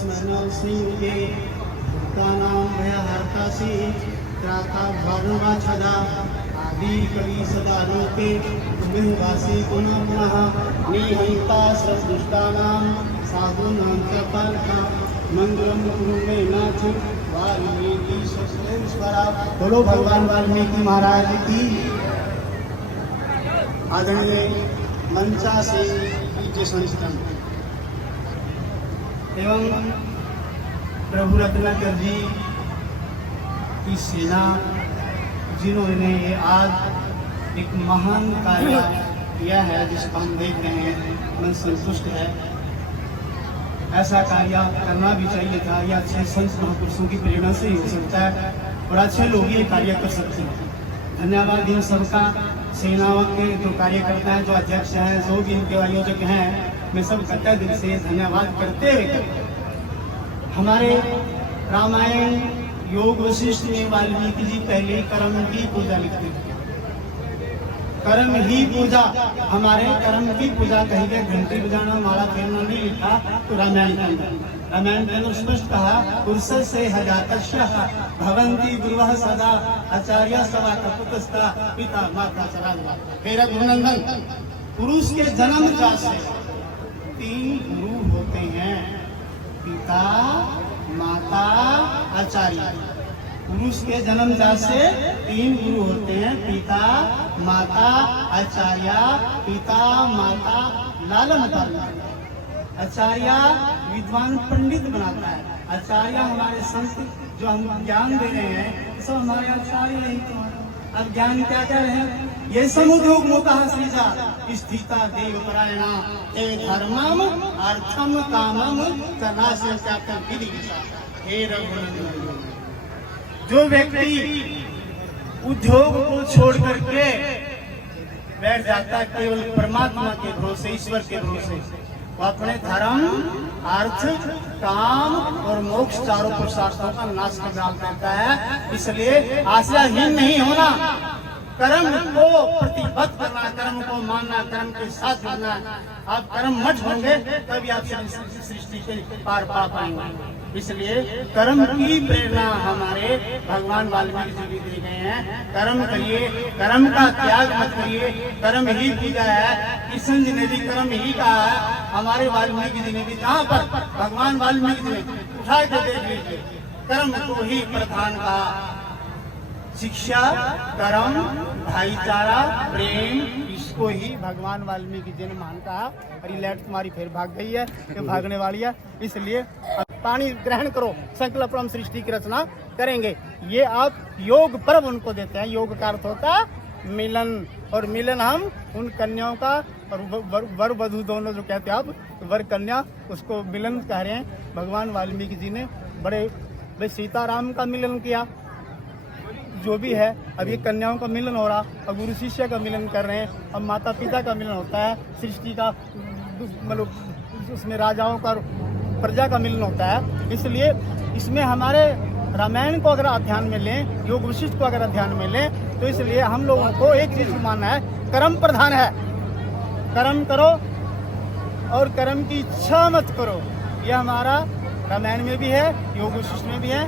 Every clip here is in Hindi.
तस्मैनौस्मिन् ये भक्तानां भयहर्तासि त्राता भवनवा छदा आदि कवि सदा लोके तुम्हें वासी पुनः पुनः निहंता सर्वदुष्टानां साधूनां कृपालका मंगलम कुरु मे नाथ वाल्मीकि स्वरा। बोलो भगवान वाल्मीकि महाराज की। आदरणीय मंचा से पूज्य संस्थान एवं प्रभु रत्नाकर जी की सेना, जिन्होंने ये आज एक महान कार्य किया है जिसको हम देख रहे हैं, मन संतुष्ट है। ऐसा कार्य करना भी चाहिए था। यह अच्छे संत महापुरुषों की प्रेरणा से ही हो सकता है और अच्छे लोग ये कार्य कर सकते हैं। धन्यवाद इन सबका, सेनाओं के जो कार्यकर्ता हैं, जो अध्यक्ष हैं, जो भी इनके आयोजक हैं, मैं सब कतः दिल से धन्यवाद करते हुए हमारे रामायण योग वशिष्ठ में वाल्मीकि जी पहले कर्म की पूजा लिखते थे। कर्म ही पूजा, हमारे कर्म की पूजा कही गई। घंटी बजाना, माला फेरना नहीं लिखा तो रामायण के अंदर स्पष्ट कहा, पुरुष से हजातश्यः भवन्ति गुरुवः सदा आचार्य सवा कपुतस्था पिता माता चरागवा। हे रघुनंदन, पुरुष के जन्म जात से 3 गुरु होते हैं, पिता माता आचार्य। पुरुष के जन्म जात से 3 गुरु होते हैं, पिता माता आचार्य। पिता माता लालन पालन, आचार्य विद्वान पंडित बनाता है। आचार्य हमारे संत जो हम ज्ञान दे रहे हैं, सब हमारे आचार्य ही। अब ज्ञान क्या कह रहे हैं? ये समुद्योग मुतः सृजा स्थिता देव परायणा हे धर्मम अर्थम कामम तनास्य त्यागं विधि विचार। हे रघुनंदन, जो व्यक्ति उद्योग को छोड़ करके बैठ जाता है केवल परमात्मा के भरोसे, ईश्वर के भरोसे, वो अपने धर्म, अर्थ, काम और मोक्ष चारों पुरुषार्थों का नाश कर डालता है। इसलिए आशाहीन नहीं होना, कर्म को प्रतिबद्ध करना, कर्म को मानना, कर्म के साथ रहना। आप कर्म मठ होंगे तभी आप सृष्टि के पार पा पाएंगे। इसलिए कर्म की प्रेरणा हमारे भगवान वाल्मीकि जी भी दे गए हैं। कर्म करिए, कर्म का त्याग मत करिए। कर्म ही पूजा है। कृष्ण जी ने भी कर्म ही कहा है। हमारे वाल्मीकि जी ने भी, जहाँ पर भगवान वाल्मीकि जी ने उठा के देख लीजिए, कर्म को ही प्रधान कहा। शिक्षा, कर्म, भाईचारा, प्रेम, इसको ही भगवान वाल्मीकि जी ने मान कहा। और ये लाइट तुम्हारी फिर भाग गई है, ये भागने वाली है। इसलिए पानी ग्रहण करो, संकल्प हम सृष्टि की रचना करेंगे। ये आप योग पर्व उनको देते हैं। योग का अर्थ होता है मिलन, और मिलन हम उन कन्याओं का, और वर वधू दोनों जो कहते हैं आप, वर कन्या, उसको मिलन कह रहे हैं। भगवान वाल्मीकि जी ने बड़े सीताराम का मिलन किया, जो भी है। अब ये कन्याओं का मिलन हो रहा, अब गुरु शिष्य का मिलन कर रहे हैं। अब माता पिता का मिलन होता है, सृष्टि का, मतलब उसमें राजाओं का, प्रजा का मिलन होता है। इसलिए इसमें हमारे रामायण को अगर ध्यान में लें, योग वशिष्ठ को अगर ध्यान में लें, तो इसलिए हम लोगों को एक चीज मानना है, कर्म प्रधान है। कर्म करो और कर्म की इच्छा मत करो। यह हमारा रामायण में भी है, योग वशिष्ठ में भी है।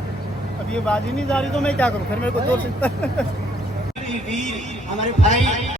अब ये बाजी नहीं जा रही तो मैं क्या करूं, फिर मेरे को दोष हमारे भाई